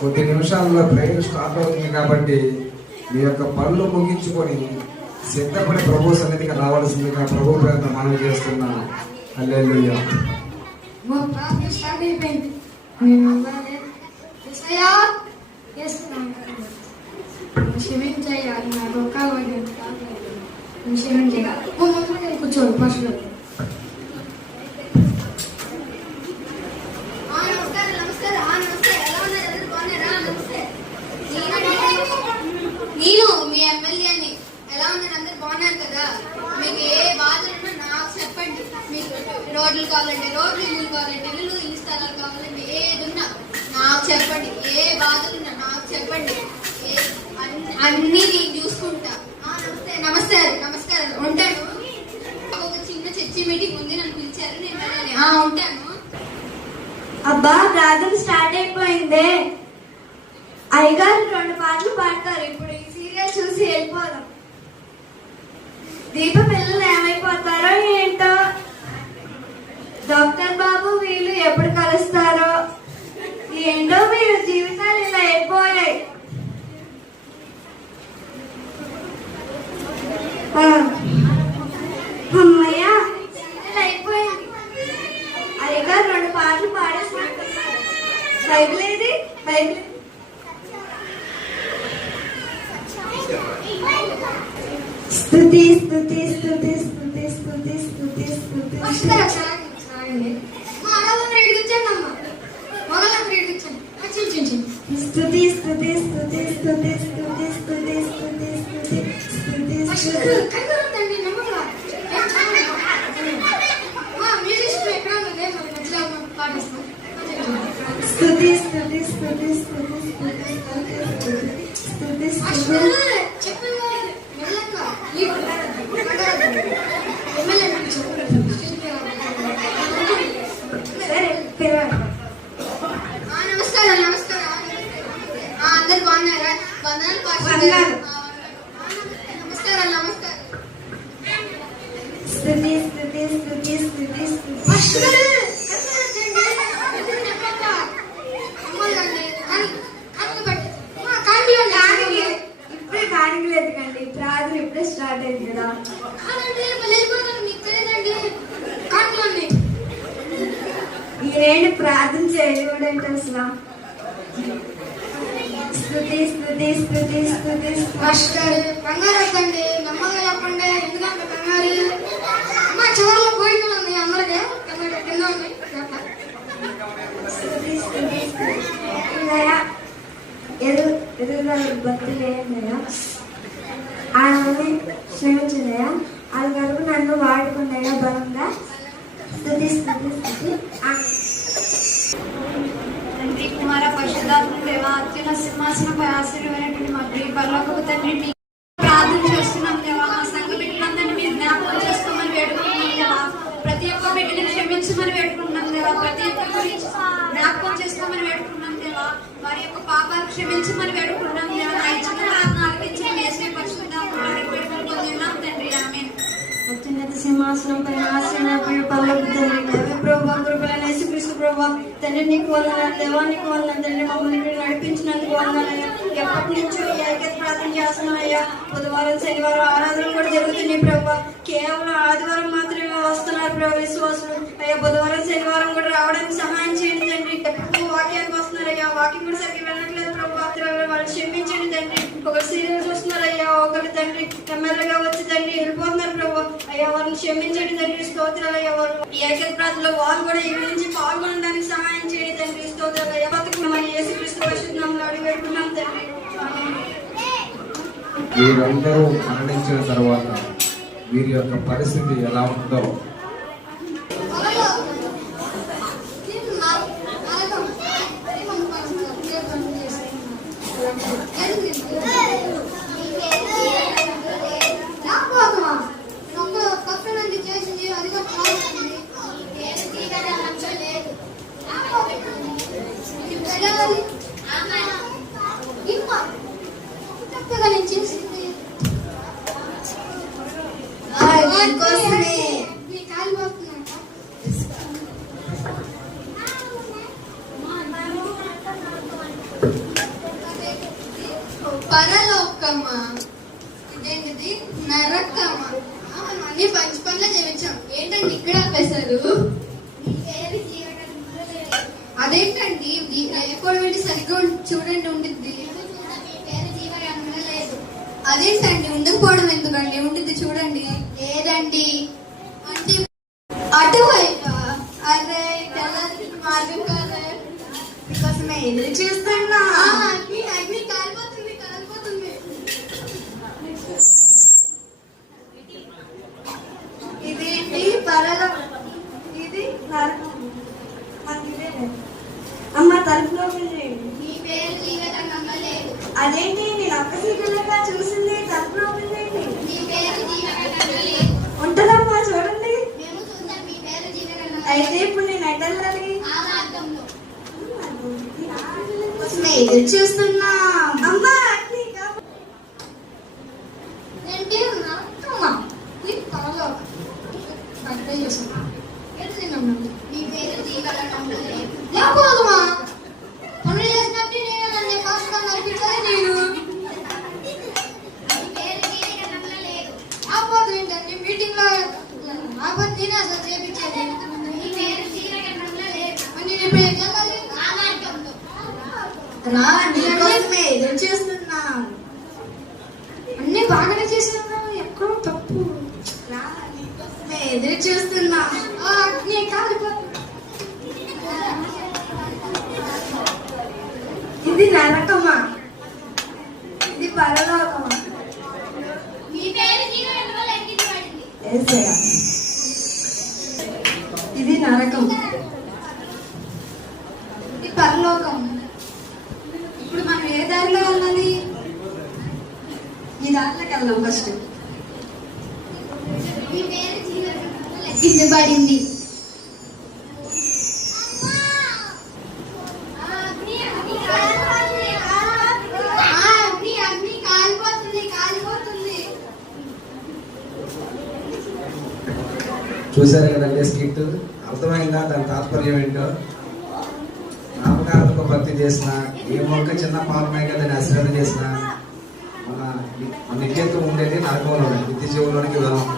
కొద్ది నిమిషాల్లో train start అవుతుంది కాబట్టి మీ యొక్క పనులు ముగించుకొని సిద్ధపడి ప్రభు సన్నిధికి రావాల్సిందిగా ప్రభు ప్రయత్నం మనవి చేస్తున్నాను. హల్లెలూయా. కూర్చోండి ఫస్ట్. నేను మీ ఎమ్మెల్యేని. ఎలా ఉన్నారు? అందరు బాగున్నారు కదా? మీకు ఏ బాధలు ఉన్నా నాకు చెప్పండి. మీకు రోడ్లు కావాలంటే రోడ్లు, ఇల్లు కావాలంటే ఇల్లు, ఇల్లు స్థలాలు కావాలంటే ఏదున్నా నాకు చెప్పండి. ఏ బాధలు ఉన్నా నాకు చెప్పండి. అన్ని నేను చూసుకుంటా. నమస్తే నమస్కారం. ఉంటాను. ఒక చిన్న చర్చి మీటింగ్ ఉంది, నన్ను పిలిచారు, నేను వెళ్ళాలి. ఉంటాను. అబ్బా ప్రార్థన స్టార్ట్ అయిపోయిందే. అయ్యగారు 2 పాటలు పాడతారు. ఇప్పుడు ఈ సీరియల్ చూసి వెళ్ళిపోదాం. దీప పిల్లలు ఏమైపోతారో ఏంటో, డాక్టర్ బాబు వీళ్ళు ఎప్పుడు కలుస్తారో ఏంటో, మీరు జీవితాలు ఇలా అయిపోయాయి. అమ్మయ్య సీరియల్ అయిపోయింది. అయ్యగారు 2 పాటలు పాడేసినట్టున్నారు. బైబిల్ ఏది? బైబిల్ స్తుతి స్తుతి స్తుతి స్తుతి స్తుతి స్తుతి స్తుతి. స్తుతి స్తుతి స్తుతి స్తుతి స్తుతి స్తుతి స్తుతి స్తుతి స్తుతి. స్తుతి స్తుతి స్తుతి స్తుతి స్తుతి స్తుతి. నమస్కారం నమస్కారం. అందరు బాగున్నారా? నమస్కారం నమస్కారం. స్తుతి స్తుతి స్తుతి స్తుతి స్తుతి. ఇప్పుడే కానిలేదు కండి, ప్రార్థన ఇప్పుడే స్టార్ట్ అయింది కదా. ఈయనేంటి ప్రార్థన చేయకూడదంటే అసలు. స్తుతి స్తుతి స్తుతి స్తుతి. కంగారు వద్దండి, నమ్మగా చెప్పండి. ఎందుకంటే కంగారు అమ్మ చివరిలో కోరికలు ఉన్నాయి అందరికీ. కింద ఉంది. ఎదురుగా భక్తులు ఏంటయ్యా, ఆమె క్షమించదయా, వాళ్ళ వరకు నన్ను వాడుకున్నాయా బలంగా. స్తుతి స్తుతి స్తుతి. తండ్రి, కుమార, పరిశుద్ధాత్మ దేవ, అత్యున్న సింహాసనపై ఆశీర్వైనటువంటి మా ప్రియ పరలోకపు తండ్రి, మీ ప్రార్థన చేస్తున్నాం దేవా. మా సంఘ బిడ్డలందరినీ మీరు జ్ఞాపకం చేసుకోమని వేడుకుంటున్నాం దేవా. ప్రతి ఒక్క బిడ్డని క్షమించమని వేడుకుంటున్నాం దేవా. ప్రతి ఒక్క గురించి జ్ఞాపకం చేసుకోమని వేడుకుంటున్నాం దేవా. వారి యొక్క పాపాలు క్షమించమని వేడుకుంటున్నాం దేవా. నా ఇచ్చిన ప్రార్థన ఆలకించమని యేసే పరిశుద్ధాత్మ వేడుకలు పొందున్నాం తండ్రి. ఆమేన్. అత్యున్నత సింహాసనంపై ఆశ్రయ పర్లోకపు తండ్రి, ప్రభా కృపలైన యేసుక్రీస్తు ప్రభా తండ్రి, నీకు వందనాలు దేవా. నీకు వందనాలు తండ్రి. మమ్మల్ని ఇక్కడ నడిపించినందుకు వందనాలయ్యా. ఎప్పటి నుంచో ఈ ఐక్యత ప్రార్థన చేస్తున్నాయ్యా. బుధవారం శనివారం ఆరాధన కూడా జరుగుతుంది ప్రభా. కేవలం ఆదివారం మాత్రమే వస్తున్నారు ప్రభా విశ్వాసులు. అయ్యా బుధవారం శనివారం కూడా రావడానికి సహాయం చేయండి తండ్రి. ఎప్పుడు వాక్యానికి వస్తున్నారయ్యా, వాక్యం కూడా సరిగ్గా వెళ్ళట్లేదు ప్రభా. వాళ్ళు క్షమించండి తండ్రి. ఒకరు సీరియల్ చూస్తున్నారయ్యా, ఒకరు తండ్రి ఎమ్మెల్యేగా వచ్చి తండ్రి వెళ్ళిపోతున్నారు ప్రభా. అయ్యా వారిని క్షమించండి తండ్రి. స్తోత్రాలు అయ్యా. వారు ఈ ఐక్యత ప్రార్థనలో వారు కూడా ఈ నుంచి పాల్గొనడానికి సహాయం చేయండి తండ్రి. స్తోత్రాలు అయ్యా. బతుకున్నామని యేసుక్రీస్తు పరిశుద్ధనామములో అడిగి పెట్టుకున్నాం తండ్రి. వీరందరూ మరణించిన తర్వాత వీరి యొక్క పరిస్థితి ఎలా ఉందో కోసమే పరలోకమా, ఇదేంటిది నరకమా? మనం అన్ని పంచి పనులు చేయించాం. ఏంటండి ఇక్కడ ఆపేశారు? అదేంటండి లేకపోవడం సరిగ్గా చూడండి ఉండిద్ది. అదేంటండి ఉండకపోవడం ఎందుకండి? ఉండిద్ది చూడండి. లేదండి అంటే అటువైపు. అరే తెల్లారికి మార్గం కాదు మీకోసమే ఎదురు చూస్తున్నా. అగ్ని అగ్ని కాలిపోతుంది కాలిపోతుంది. ఇదేంటి పరలోకం, ఇది నరకం. నాకు ఇదే లేదు. అమ్మ తలుపులో చేయండి. మీ పేరు జీవితంగా లేదు. అదేంటి నేను ఒక్క సీట్లుగా చూసింది తలుపులో చేయండి. మీ పేరు జీవితంగా లేదు. ఉంటదమ్మా చూడండి. మేము చూద్దాం. మీ పేరు జీవితంగా అయితే ఇప్పుడు నేను ఎటెళ్ళాలి? ఆ మార్గంలో. కోసమే ఎదురు చూస్తున్నా. అమ్మా అగ్ని ఏంటి నరకమా? ఇది పరలోకం. అర్థం చేస్తున్నా. మీ పేరు జీవితంగా లేదు. లేకపోదమ్మా పనులు చేసినట్టు నేను నన్ను కాస్త నరికితే నేను మీ పేరు జీవితంగా లేదు. ఆపోదు ఏంటండి మీటింగ్ లో ఆపోదు నేనే అసలు చేపించేది. మీ పేరు జీవితంగా లేదు. మరి నేను ఇప్పుడు ఏం చేయాలి? ఆ మార్గంలో రా నీకోసమే ఎదురు చూస్తున్నా. అన్ని బాగానే చేసాను. ఎక్కడో తప్పు. రా నీకోసమే ఎదురు చూస్తున్నా. అగ్ని కాలిపోతుంది. ఇది నరకమా, ఇది పరలోకమా? మీ పేరు జీవితంలో లెక్కించబడింది. యేసయ్య. ఇది నరకం, ఇది పరలోకం. ఇప్పుడు మనం ఏ దారిలో వెళ్ళాలి? ఈ దారిలోకి వెళ్దాం ఫస్ట్. మీ పేరు జీవితంలో లెక్కించబడింది. అగ్ని కాలిపోతుంది కాలిపోతుంది. చూశారు కదండి స్కిట్, అర్థమైందా దాని తాత్పర్యం ఏంటో? నామకార్థకు భక్తి చేసిన, ఏ మొక్క చిన్న పాపమే కదా దాన్ని అశ్రద్ధ చేసిన మన నిత్యత్వం ఉండేది నరకంలో, నిత్య జీవులోనికి వెళ్ళాం.